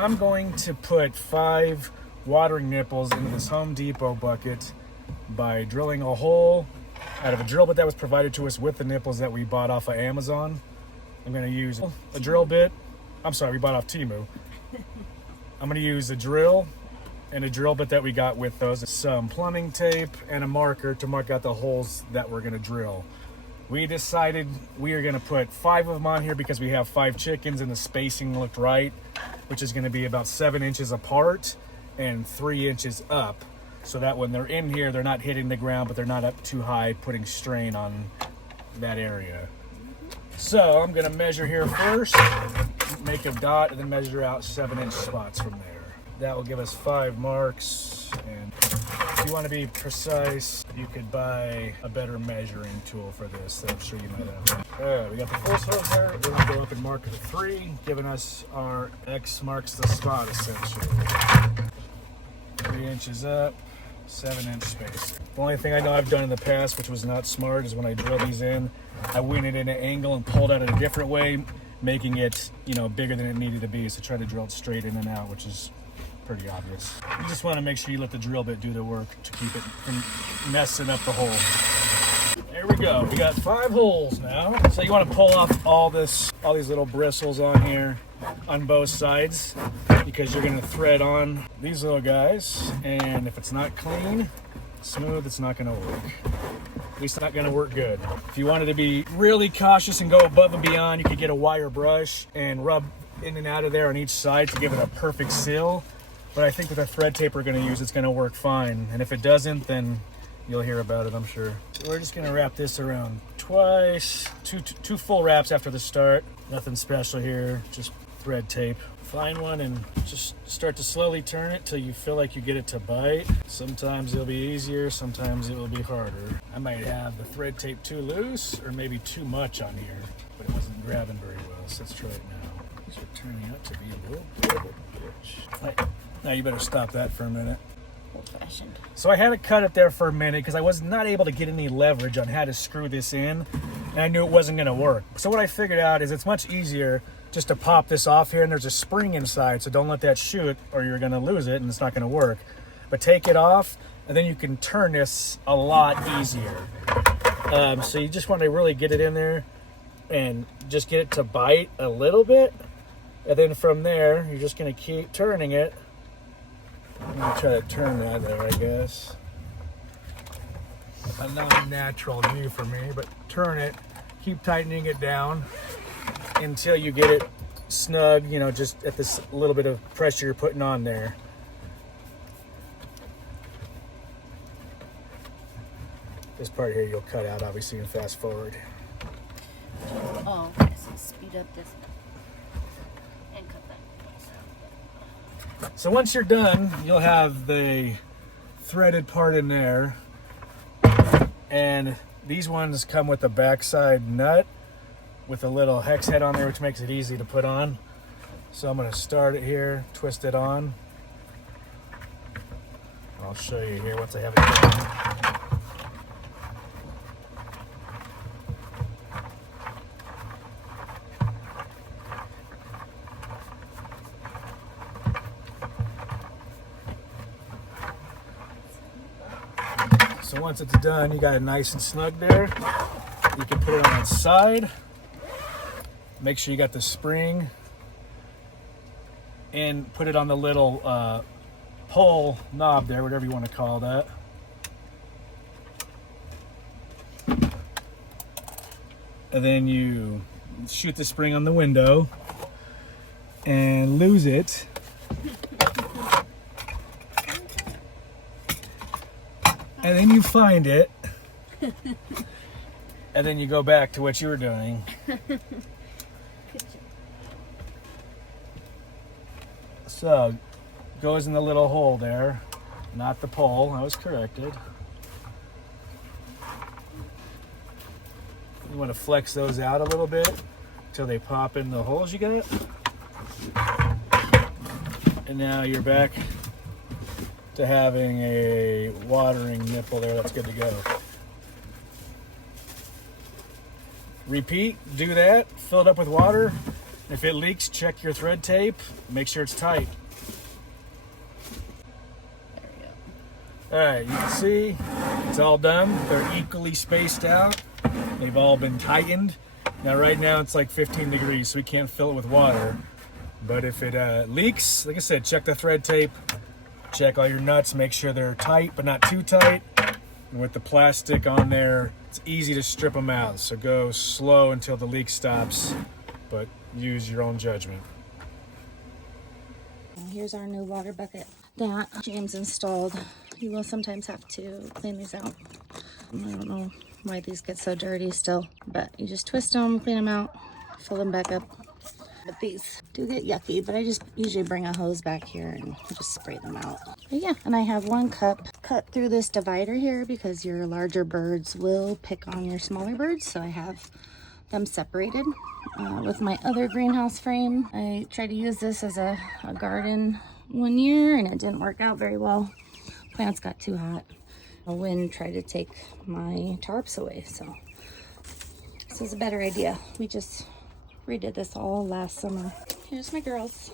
I'm going to put 5 watering nipples into this Home Depot bucket by drilling a hole out of a drill bit that was provided to us with the nipples that we bought off of Amazon. I'm going to use a drill bit. I'm sorry, we bought off Temu. I'm going to use a drill and a drill bit that we got with those, some plumbing tape and a marker to mark out the holes that we're going to drill. We decided we are going to put 5 of them on here because we have 5 chickens and the spacing looked right, which is going to be about 7 inches apart and 3 inches up, so that when they're in here, they're not hitting the ground, but they're not up too high, putting strain on that area. So I'm going to measure here first, make a dot, and then measure out 7-inch spots from there. That will give us 5 marks, and if you want to be precise, you could buy a better measuring tool for this that I'm sure you might have. We got the full circle there. We're going to go up and mark the 3, giving us our X marks the spot essentially. 3 inches up, 7-inch space. The only thing I know I've done in the past, which was not smart, is when I drill these in, I went it in an angle and pulled out in a different way, making it, bigger than it needed to be. So try to drill it straight in and out, which is pretty obvious. You just want to make sure you let the drill bit do the work to keep it from messing up the hole. There we go. We got 5 holes now. So you want to pull off all these little bristles on here on both sides, because you're going to thread on these little guys, and if it's not clean, smooth, it's not going to work. At least not going to work good. If you wanted to be really cautious and go above and beyond, you could get a wire brush and rub in and out of there on each side to give it a perfect seal. But I think with the thread tape we're going to use, it's going to work fine. And if it doesn't, then you'll hear about it, I'm sure. So we're just going to wrap this around twice, two full wraps after the start. Nothing special here, just thread tape. Find one and just start to slowly turn it till you feel like you get it to bite. Sometimes it'll be easier, sometimes it will be harder. I might have the thread tape too loose or maybe too much on here, but it wasn't grabbing very well, so let's try it now. These are turning out to be a little bit of a bitch. Now you better stop that for a minute. Old-fashioned. So I had to cut it there for a minute because I was not able to get any leverage on how to screw this in, and I knew it wasn't going to work. So what I figured out is it's much easier just to pop this off here, and there's a spring inside, so don't let that shoot or you're going to lose it and it's not going to work. But take it off, and then you can turn this a lot easier. So you just want to really get it in there and just get it to bite a little bit, and then from there you're just going to keep turning it. I'm going to try to turn that there, I guess. A non-natural view for me, but turn it, keep tightening it down until you get it snug, just at this little bit of pressure you're putting on there. This part here you'll cut out, obviously, and fast forward. Oh, okay, so speed up this and cut that. So once you're done, you'll have the threaded part in there, and these ones come with a backside nut with a little hex head on there, which makes it easy to put on. So I'm going to start it here, twist it on. I'll show you here once I have it done. So once it's done, you got it nice and snug there. You can put it on its side. Make sure you got the spring, and put it on the little pole knob there, whatever you want to call that. And then you shoot the spring on the window and lose it. And then you find it, and then you go back to what you were doing. So, goes in the little hole there, not the pole. I was corrected. You want to flex those out a little bit until they pop in the holes you got. And now you're back to having a watering nipple there. That's good to go. Repeat, do that, fill it up with water, If it leaks, check your thread tape. Make sure it's tight. There we go. All right, you can see it's all done. They're equally spaced out. They've all been tightened. Now, right now it's like 15 degrees, so we can't fill it with water. But if it leaks, like I said, check the thread tape. Check all your nuts. Make sure they're tight, but not too tight. And with the plastic on there, it's easy to strip them out. So go slow until the leak stops, but use your own judgment. Here's our new water bucket that James installed. You will sometimes have to clean these out. I don't know why these get so dirty still, but you just twist them, clean them out, fill them back up. But these do get yucky, but I just usually bring a hose back here and just spray them out. But yeah, and I have one cup cut through this divider here because your larger birds will pick on your smaller birds. So I have them separated. With my other greenhouse frame, I tried to use this as a garden one year and it didn't work out very well. Plants got too hot. The wind tried to take my tarps away, so this is a better idea. We just redid this all last summer. Here's my girls.